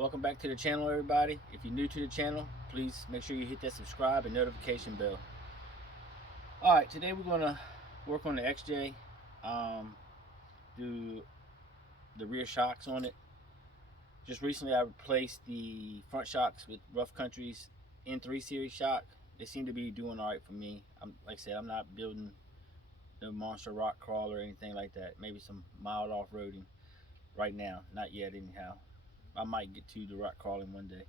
Welcome back to the channel, everybody. If you're new to the channel, please make sure you hit that subscribe and notification bell. Alright, today we're going to work on the XJ, do the rear shocks on it. Just recently I replaced the front shocks with Rough Country's N3 series shock. They seem to be doing alright for me. Like I said, I'm not building no monster rock crawl or anything like that. Maybe some mild off-roading right now. Not yet anyhow. I might get to the rock crawling one day.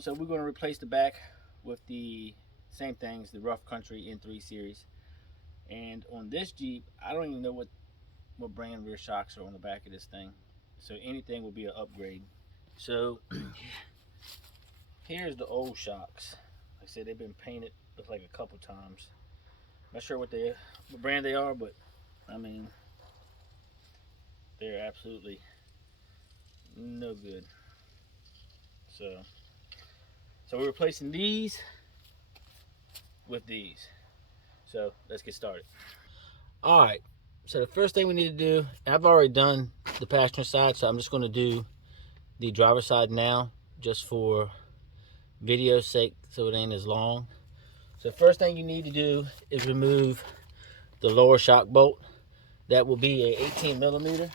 So we're going to replace the back with the same things, the Rough Country N3 series. And on this Jeep, I don't even know what brand rear shocks are on the back of this thing. So anything will be an upgrade. So here's the old shocks. Like I said, they've been painted, looks like a couple times. Not sure what brand they are, but I mean, they're absolutely no good. So we're replacing these with these. So let's get started. All right, so the first thing we need to do, I've already done the passenger side, so I'm just going to do the driver's side now, just for video's sake, so it ain't as long. So the first thing you need to do is remove the lower shock bolt. That will be a 18 millimeter.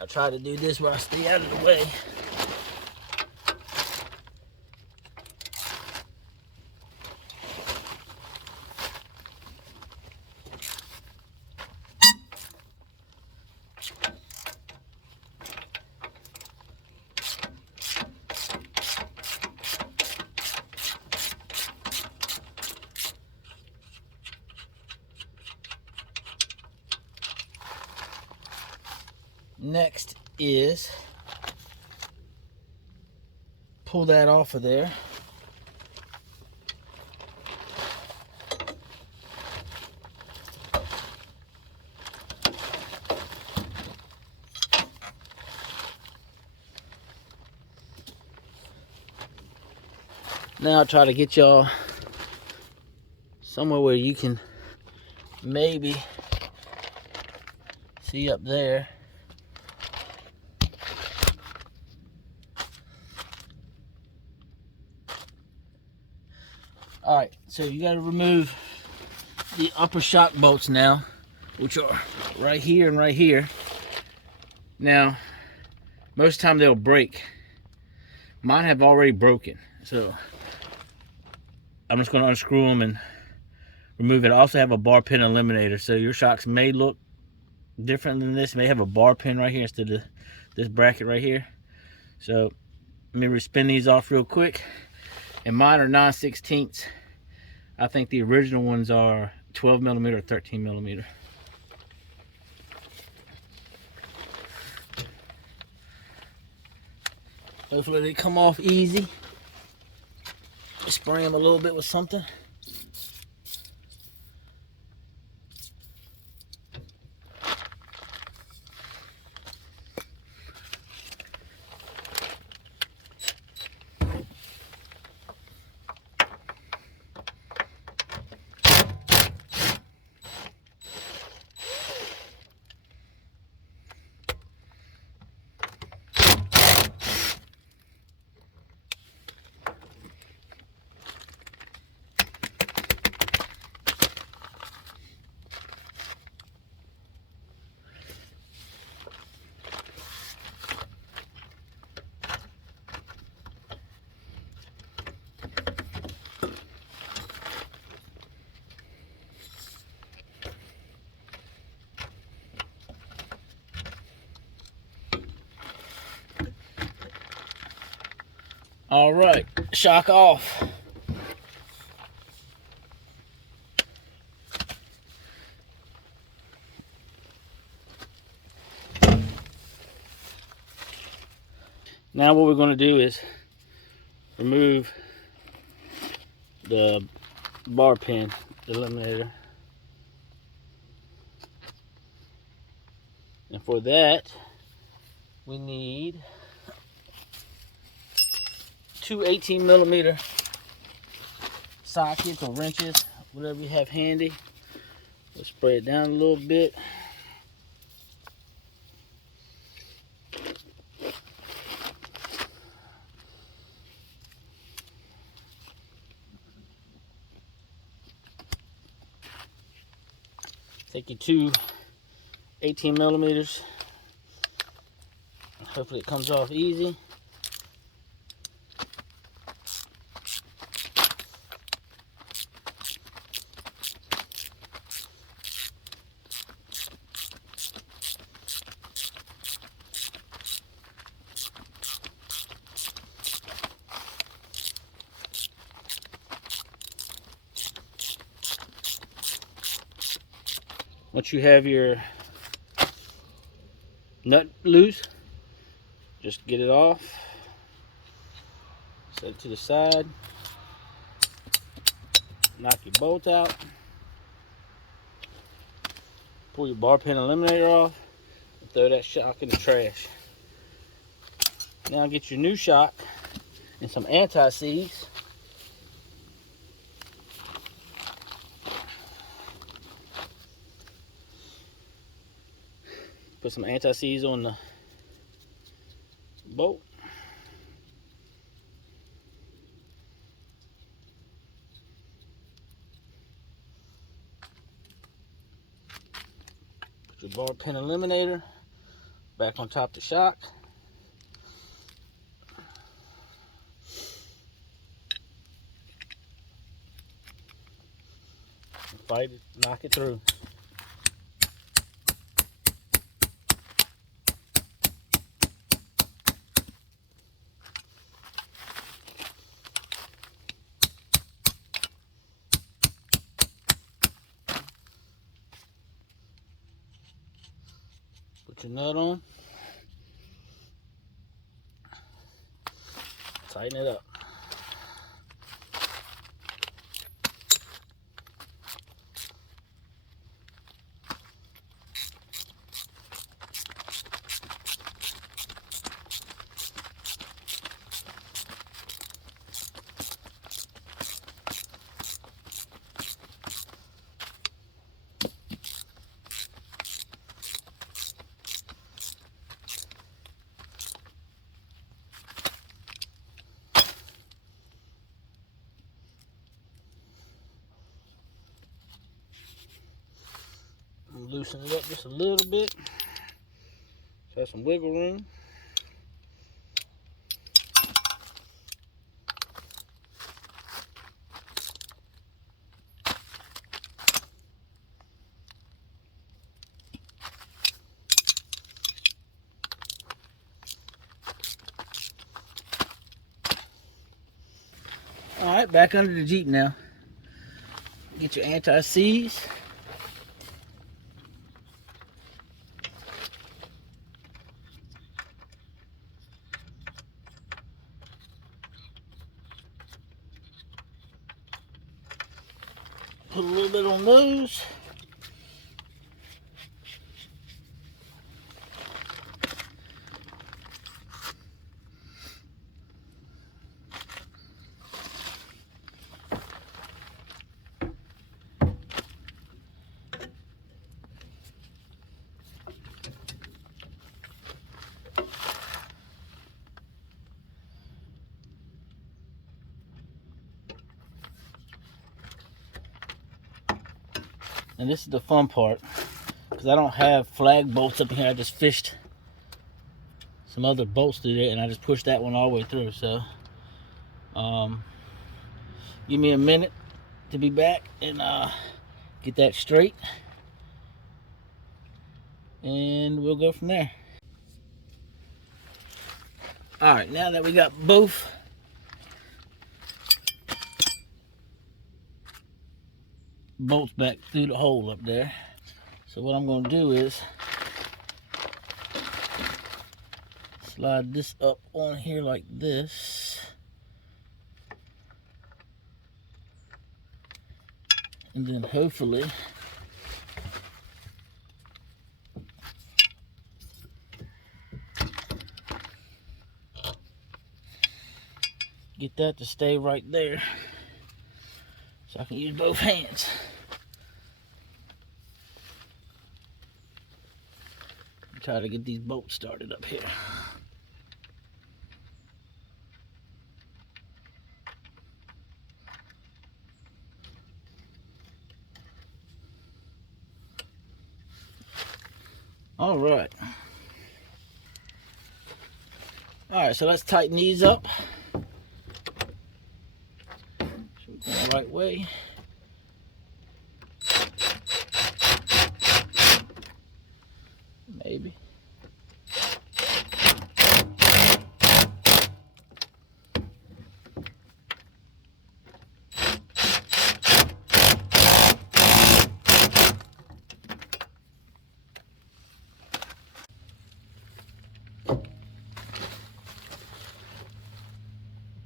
I'll try to do this where I stay out of the way. Next is pull that off of there. Now I'll try to get y'all somewhere where you can maybe see up there. Alright, so you got to remove the upper shock bolts now, which are right here and right here. Now, most of the time they'll break. Mine have already broken, so I'm just going to unscrew them and remove it. I also have a bar pin eliminator, so your shocks may look different than this. It may have a bar pin right here instead of this bracket right here. So let me respin these off real quick. And mine are 9/16. I think the original ones are 12 millimeter or 13 millimeter. Hopefully they come off easy. Spray them a little bit with something. All right, shock off. Now what we're going to do is remove the bar pin eliminator. And for that, we need two 18 millimeter sockets or wrenches, whatever you have handy. We'll spray it down a little bit. Take your two 18 millimeters. Hopefully it comes off easy. Once you have your nut loose, just get it off, set it to the side, knock your bolt out, pull your bar pin eliminator off, and throw that shock in the trash. Now get your new shock and some anti-seize. Put some anti-seize on the bolt. Put your bar pin eliminator back on top of the shock. Fight it, knock it through. Put your nut on. Tighten it up. Loosen it up just a little bit. So have some wiggle room. Alright, back under the Jeep now. Get your anti-seize. Put a little bit on those. And this is the fun part, because I don't have flag bolts up here. I just fished some other bolts through there, and I just pushed that one all the way through. So, give me a minute to be back and get that straight, and we'll go from there. All right, now that we got both bolts back through the hole up there, so what I'm going to do is slide this up on here like this, and then hopefully get that to stay right there so I can use both hands. Try to get these bolts started up here. All right. All right, so let's tighten these up. So we're going the right way. Maybe.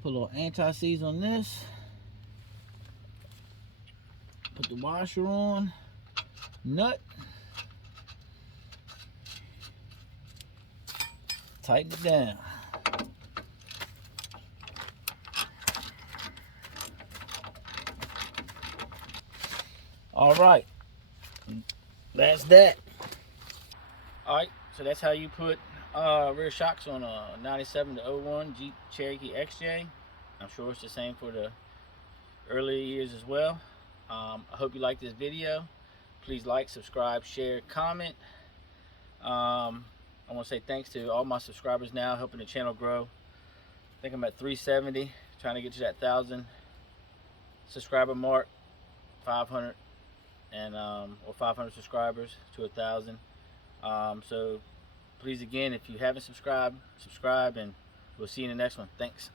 Put a little anti-seize on this. Put the washer on. Nut. Tighten it down. All right. That's that. All right. So that's how you put rear shocks on a 97 to 01 Jeep Cherokee XJ. I'm sure it's the same for the earlier years as well. I hope you like this video. Please like, subscribe, share, comment. I want to say thanks to all my subscribers now, helping the channel grow. I think I'm at 370, trying to get to that 1,000 subscriber mark, 500 and or 500 subscribers to 1,000. So please, again, if you haven't subscribed, subscribe, and we'll see you in the next one. Thanks.